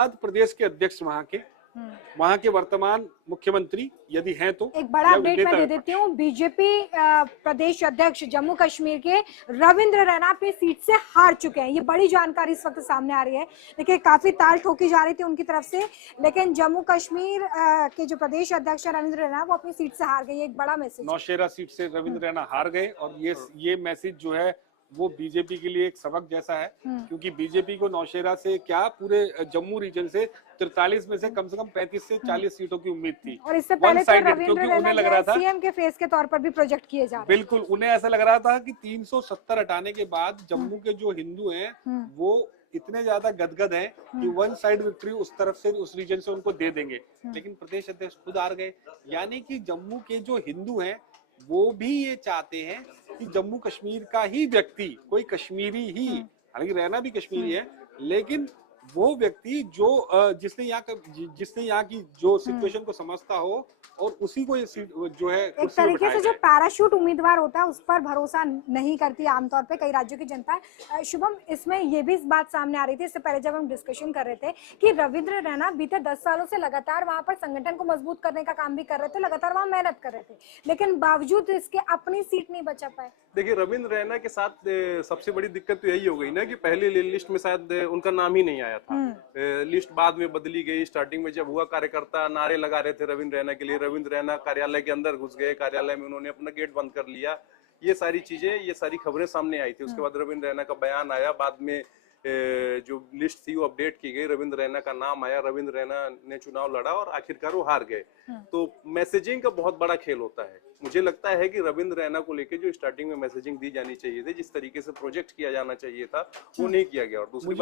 बाद प्रदेश के अध्यक्ष वहां के वर्तमान मुख्यमंत्री यदि हैं तो एक बड़ा अपडेट मैं दे देती हूँ। बीजेपी प्रदेश अध्यक्ष जम्मू कश्मीर के रविंद्र रैना अपनी सीट से हार चुके हैं। ये बड़ी जानकारी इस वक्त सामने आ रही है। देखिए काफी ताल ठोकी जा रही थी उनकी तरफ से, लेकिन जम्मू कश्मीर के जो प्रदेश अध्यक्ष रविंद्र रैना वो अपनी सीट से हार गए। एक बड़ा मैसेज, नौशेरा सीट से रविंद्र रैना हार गए और ये मैसेज जो है वो बीजेपी के लिए एक सबक जैसा है, क्योंकि बीजेपी को नौशेरा से क्या पूरे जम्मू रीजन से 43 में से कम 35 से 40 सीटों की उम्मीद थी। और इससे पहले तो रविंद्र रैना लग रहा था सीएम के फेस के तौर पर भी प्रोजेक्ट किए जा रहे हैं। बिल्कुल, उन्हें ऐसा लग रहा था कि 370 हटाने के बाद जम्मू के जो हिंदू हैं वो इतने ज्यादा गदगद हैं कि वन साइड विक्ट्री उस तरफ से उस रीजन से उनको दे देंगे, लेकिन प्रदेश अध्यक्ष खुद हार गए। यानी कि जम्मू के जो हिंदू हैं वो भी ये चाहते हैं कि जम्मू कश्मीर का ही व्यक्ति, कोई कश्मीरी ही, हालांकि रहना भी कश्मीरी है, लेकिन वो व्यक्ति जो जिसने यहाँ की जो सिचुएशन को समझता हो और उसी को ये जो है एक तरीके से जो पैराशूट उम्मीदवार होता है उस पर भरोसा नहीं करती आमतौर पे कई राज्यों की जनता। शुभम, इसमें ये भी इस बात सामने आ रही थी इससे पहले जब हम डिस्कशन कर रहे थे कि रविंद्र रैना बीते 10 सालों से लगातार वहां पर संगठन को मजबूत करने का काम भी कर रहे थे, लगातार वहां मेहनत कर रहे थे, लेकिन बावजूद इसके अपनी सीट नहीं बचा पाए। देखिए, रविंद्र रैना के साथ सबसे बड़ी दिक्कत तो यही हो गई ना कि पहले लिस्ट में शायद उनका नाम ही नहीं आया था। लिस्ट बाद में बदली गई। स्टार्टिंग में जब हुआ, कार्यकर्ता नारे लगा रहे थे रविंद्र रैना के लिए, रविंद्र रैना कार्यालय के अंदर घुस गए, कार्यालय में उन्होंने अपना गेट बंद कर लिया। ये सारी चीजें, ये सारी खबरें सामने आई थी। उसके बाद रविंद्र रैना का बयान आया, बाद में जो लिस्ट थी वो अपडेट की गई, रविंद्र रैना का नाम आया, रविंद्र रैना ने चुनाव लड़ा और आखिरकार वो हार गए। तो मैसेजिंग का बहुत बड़ा खेल होता है। मुझे लगता है कि रविंद्र रैना को लेकर जो स्टार्टिंग में मैसेजिंग दी जानी चाहिए थी, जिस तरीके से प्रोजेक्ट किया जाना चाहिए था, वो नहीं किया गया। और दूसरी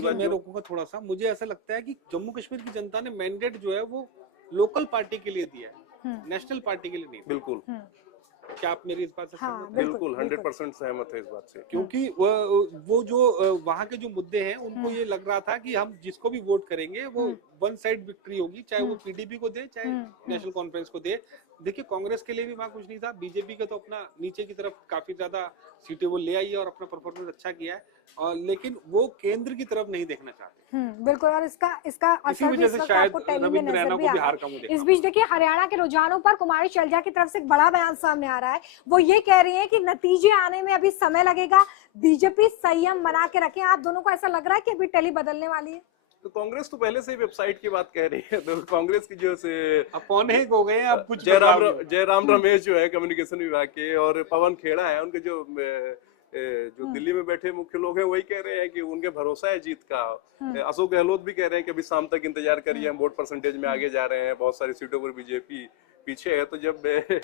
बात मैं रोकूंगा थोड़ा सा, मुझे ऐसा लगता है कि जम्मू कश्मीर की जनता ने मैंडेट जो है वो लोकल पार्टी के लिए दिया है, नेशनल पार्टी के लिए नहीं। बिल्कुल। क्या आप मेरी इस बात से हाँ, बिल्कुल 100% सहमत है इस बात से, क्योंकि वो जो वहाँ के जो मुद्दे हैं उनको ये लग रहा था कि हम जिसको भी वोट करेंगे वो वन साइड विक्ट्री होगी, चाहे वो पीडीपी को दे चाहे नेशनल कॉन्फ्रेंस को दे। देखिए, कांग्रेस के लिए भी वहाँ कुछ नहीं था, बीजेपी का तो अपना नीचे की तरफ काफी ज्यादा सीटें वो ले आई है और अपना परफॉर्मेंस अच्छा किया है, लेकिन वो केंद्र की तरफ नहीं देखना चाहते। बिल्कुल, और इसका असर भी इस वक्त आपको टेली में नजर भी आ रहा है। इस बीच देखिए, हरियाणा के रुझानों पर कुमारी शैलजा की तरफ से एक बड़ा बयान सामने आ रहा है। वो ये कह रही है कि नतीजे आने में अभी समय लगेगा, बीजेपी संयम बना के रखे। आप दोनों को ऐसा लग रहा है कि अभी टेली बदलने वाली है? तो कांग्रेस तो पहले से ही वेबसाइट की बात कह रही है, तो कांग्रेस की जो से कौन है हो गए अब कुछ जयराम रमेश जो है कम्युनिकेशन विभाग के, और पवन खेड़ा है, उनके जो दिल्ली में बैठे मुख्य लोग हैं, वही कह रहे हैं कि उनके भरोसा है जीत का। अशोक गहलोत भी कह रहे हैं कि अभी शाम तक इंतजार करिए, हम वोट परसेंटेज में आगे जा रहे हैं, बहुत सारी सीटों पर बीजेपी पीछे है। तो जब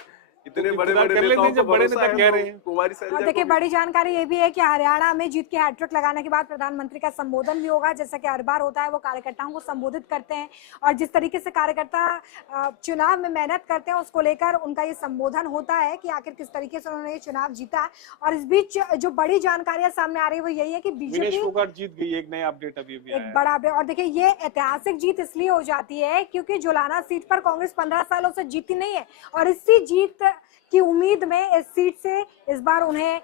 इतने बड़े नेता कह रहे हैं, कुमारी शैलजा। और देखिए, बड़ी जानकारी ये भी है कि हरियाणा में जीत के हैट्रिक लगाने के बाद प्रधानमंत्री का संबोधन भी होगा, जैसा कि हर बार होता है। वो कार्यकर्ताओं को संबोधित करते हैं और जिस तरीके से कार्यकर्ता चुनाव में मेहनत करते हैं उसको लेकर उनका ये संबोधन होता है कि आखिर किस तरीके से उन्होंने ये चुनाव जीता। और इस बीच जो बड़ी जानकारियां सामने आ रही है वो यही है कि बीजेपी जीत गई। एक नया अपडेट अभी एक बड़ा अपडेट। और देखिए, ये ऐतिहासिक जीत इसलिए हो जाती है क्योंकि जुलाना सीट पर कांग्रेस 15 सालों से जीती नहीं है और इसी जीत की उम्मीद में इस सीट से इस बार उन्हें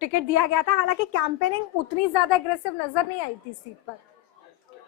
टिकट दिया गया था। हालांकि कैंपेनिंग उतनी ज्यादा एग्रेसिव नजर नहीं आई थी सीट पर,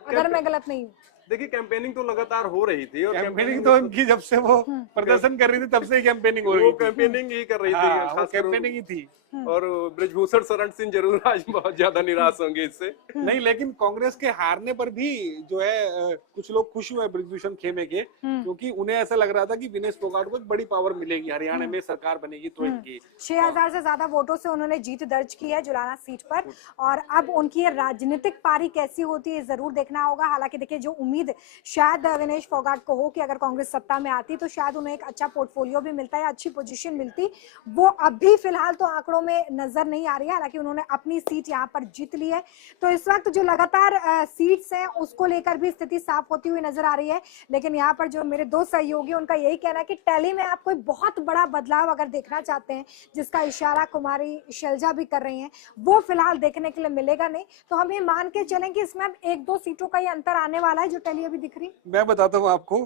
अगर मैं गलत नहीं हूँ। देखिए, कैंपेनिंग तो लगातार हो रही थी और कैंपेनिंग तो उनकी जब से वो प्रदर्शन कर रही थी तब से ही कैंपेनिंग हो रही थी। कैंपेनिंग ही कर रही थी, खास कैंपेनिंग ही थी। और ब्रजभूषण शरण सिंह जरूर आज बहुत ज्यादा निराश होंगे इससे। नहीं, लेकिन कांग्रेस के हारने पर भी जो है कुछ लोग खुश हुए ब्रजभूषण खेमे के, क्योंकि उन्हें ऐसा लग रहा था कि विनेश फोगाट को एक बड़ी पावर मिलेगी, हरियाणा में सरकार बनेगी तो इनकी 6000 से ज्यादा वोटों से उन्होंने जीत दर्ज की है जुलाना सीट पर। और अब उनकी राजनीतिक पारी कैसी होती है जरूर देखना होगा। हालांकि देखिए, जो उम्मीद शायद विनेश फोगाट को हो कि अगर कांग्रेस सत्ता में आती तो शायद उन्हें एक अच्छा पोर्टफोलियो भी मिलता है, अच्छी पोजीशन मिलती, वो अभी फिलहाल तो आंकड़ों में नजर नहीं आ रही है। हालांकि उन्होंने अपनी सीट यहां पर जीत ली है, तो इस वक्त जो लगातार सीट्स हैं उसको लेकर भी स्थिति साफ होती हुई नजर आ रही है। लेकिन यहाँ पर जो मेरे दो सहयोगी उनका यही कहना है कि टैली में आप कोई बहुत बड़ा बदलाव अगर देखना चाहते हैं, जिसका इशारा कुमारी शैलजा भी कर रही हैं, वो फिलहाल देखने के लिए मिलेगा नहीं। तो हम ये मान के चलें कि इसमें अब 1-2 सीटों का ही अंतर आने वाला है जो टैली अभी दिख रही। मैं बताता हूँ आपको,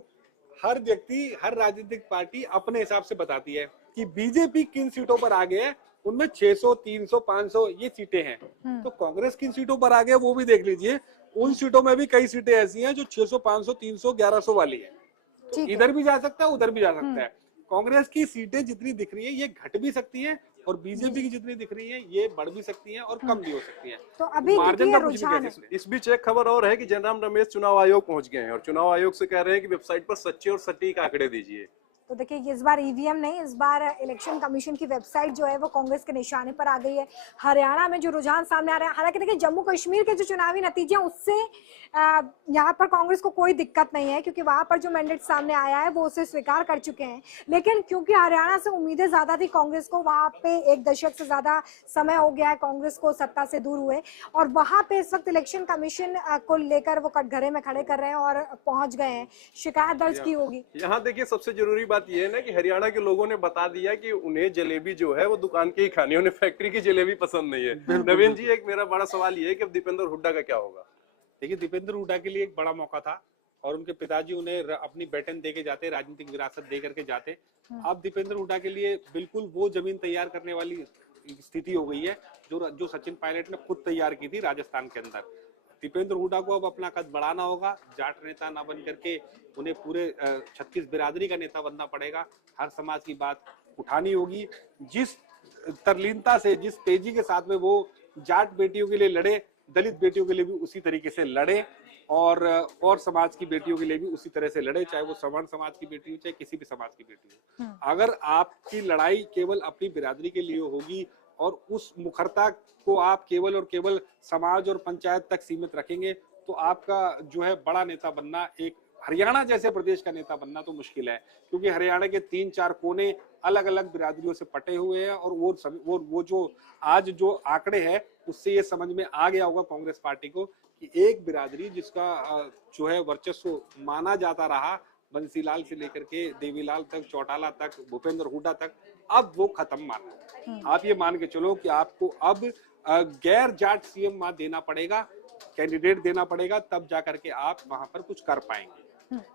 हर व्यक्ति, हर राजनीतिक पार्टी अपने हिसाब से बताती है। कि बीजेपी किन सीटों पर आगे है, उनमें 600, 300, 500 ये सीटें हैं। तो कांग्रेस किन सीटों पर आगे है वो भी देख लीजिए। उन सीटों में भी कई सीटें ऐसी हैं जो 600, 500, 300, 1100 वाली है। तो इधर भी जा सकता है, उधर भी जा सकता है। कांग्रेस की सीटें जितनी दिख रही है ये घट भी सकती हैं, और बीजेपी की जितनी दिख रही है ये बढ़ भी सकती हैं और कम भी हो सकती हैं। तो अभी मार्जिन देखिए का कुछ नहीं रुझान कह है। सकते। इस बीच एक खबर और है कि जयराम रमेश चुनाव आयोग पहुंच गए हैं और चुनाव आयोग से कह रहे हैं कि वेबसाइट पर सच्चे और सटीक आंकड़े दीजिए। तो देखिए इस बार ईवीएम नहीं, इस बार इलेक्शन कमीशन की वेबसाइट जो है वो कांग्रेस के निशाने पर आ गई है। हरियाणा में जो रुझान सामने आ रहा है, हालांकि देखिए जम्मू कश्मीर के जो चुनावी नतीजे हैं उससे यहाँ पर कांग्रेस को कोई दिक्कत नहीं है, क्योंकि वहां पर जो मैंडेट सामने आया है वो उसे स्वीकार कर चुके हैं। लेकिन क्योंकि हरियाणा से उम्मीदें ज्यादा थी कांग्रेस को, वहां पे 1 दशक से ज्यादा समय हो गया है कांग्रेस को सत्ता से दूर हुए, और वहां पे इस वक्त इलेक्शन कमीशन को लेकर वो कटघरे में खड़े कर रहे हैं और पहुंच गए हैं, शिकायत दर्ज की होगी। यहाँ देखिए सबसे जरूरी बात यह है ना कि हरियाणा के लोगों ने बता दिया कि उन्हें जलेबी जो है वो दुकान की ही खानी है, उन्हें फैक्ट्री की जलेबी पसंद नहीं है। नवीन जी, एक मेरा बड़ा सवाल ये है कि अब दीपेंद्र हुड्डा का क्या होगा? देखिए दीपेंद्र हुड्डा के लिए एक बड़ा मौका था और उनके पिताजी उन्हें अपनी बेटन दे के जाते, राजनीतिक विरासत दे करके जाते। अब दीपेंद्र हुड्डा के लिए बिल्कुल वो जमीन तैयार करने वाली स्थिति हो गई है जो सचिन पायलट ने खुद तैयार की थी राजस्थान के अंदर। दीपेंद्र हुड्डा को अब अपना कद बढ़ाना होगा, जाट नेता ना बन करके उन्हें पूरे 36 बिरादरी का नेता बनना पड़ेगा। हर समाज की बात उठानी होगी। जिस तरलीनता से, जिस तेजी के साथ में वो जाट बेटियों के लिए लड़े, दलित बेटियों के लिए भी उसी तरीके से लड़े, और समाज की बेटियों के लिए भी उसी तरह से लड़े, चाहे वो सवर्ण समाज की बेटी हो चाहे किसी भी समाज की बेटी हो। अगर आपकी लड़ाई केवल अपनी बिरादरी के लिए होगी और उस मुखरता को आप केवल और केवल समाज और पंचायत तक सीमित रखेंगे, तो आपका जो है बड़ा नेता बनना, एक हरियाणा जैसे प्रदेश का नेता बनना तो मुश्किल है, क्योंकि हरियाणा के 3-4 कोने अलग अलग बिरादरियों से पटे हुए हैं। और वो जो आज जो आंकड़े हैं उससे ये समझ में आ गया होगा कांग्रेस पार्टी को कि एक बिरादरी जिसका जो है वर्चस्व माना जाता रहा, बंसीलाल से लेकर के देवीलाल तक, चौटाला तक, भूपेंद्र हुड्डा तक, अब वो खत्म माना। आप ये मान के चलो कि आपको अब गैर जाट सीएम देना पड़ेगा, कैंडिडेट देना पड़ेगा, तब जाकर के आप वहां पर कुछ कर पाएंगे।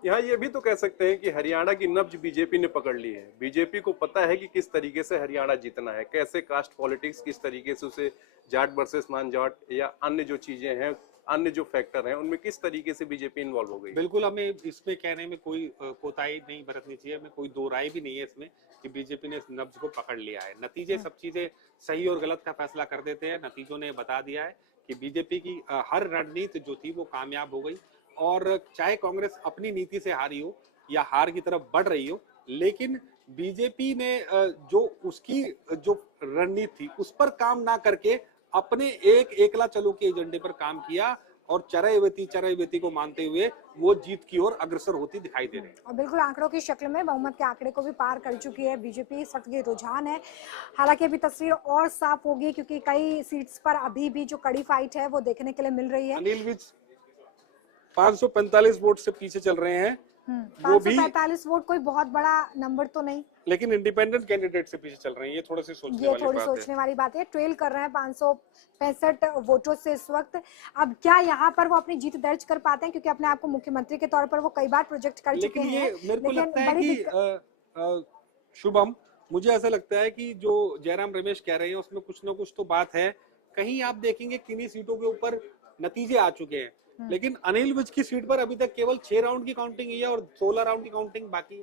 यहाँ ये भी तो कह सकते हैं कि हरियाणा की नब्ज बीजेपी ने पकड़ ली है। बीजेपी को पता है कि किस तरीके से हरियाणा जीतना है, कैसे कास्ट पॉलिटिक्स, किस तरीके से उसे जाट वर्सेस नॉन जाट या अन्य जो चीजें हैं, अन्य जो फैक्टर हैं, उनमें किस तरीके से बीजेपी इन्वॉल्व हो गई। बिल्कुल, हमें इसमें कहने में कोई कोताही नहीं बरतनी चाहिए, हमें कोई दो राय भी नहीं है इसमें कि बीजेपी ने इस नब्ज को पकड़ लिया है। नतीजे सब चीजें सही और गलत का फैसला कर देते हैं। नतीजों ने बता दिया है कि बीजेपी की हर रणनीति जो थी वो कामयाब हो गई, और चाहे कांग्रेस अपनी नीति से हारी हो या हार की तरफ बढ़ रही हो, लेकिन बीजेपी ने जो उसकी जो रणनीति थी उस पर काम ना करके अपने एकला चलो के एजेंडे पर काम किया, और चरैवेती को मानते हुए वो जीत की ओर अग्रसर होती दिखाई दे रही है। और बिल्कुल आंकड़ों की शक्ल में बहुमत के आंकड़े को भी पार कर चुकी है बीजेपी। इस वक्त ये रुझान है, हालांकि अभी तस्वीर और साफ होगी क्योंकि कई सीट्स पर अभी भी जो कड़ी फाइट है वो देखने के लिए मिल रही है। अनिल विज 545 वोट से पीछे चल रहे हैं, वो भी 545 वोट कोई बहुत बड़ा नंबर तो नहीं, लेकिन इंडिपेंडेंट कैंडिडेट से पीछे चल रहे हैं। ये थोड़ी सोचने वाली बात है। ट्रेल कर रहे हैं 565 वोटों से इस वक्त। अब क्या यहाँ पर वो अपनी जीत दर्ज कर पाते हैं, क्योंकि अपने आप को मुख्यमंत्री के तौर पर वो कई बार प्रोजेक्ट कर चुके हैं। लेकिन मेरे को लगता है कि शुभम, मुझे ऐसा लगता है कि जो जयराम रमेश कह रहे हैं उसमें कुछ ना कुछ तो बात है। कहीं आप देखेंगे किन्हीं सीटों के ऊपर नतीजे आ चुके हैं, लेकिन अनिल विज की सीट पर अभी तक केवल 6 राउंड की काउंटिंग हुई है और 16 राउंड की काउंटिंग बाकी है।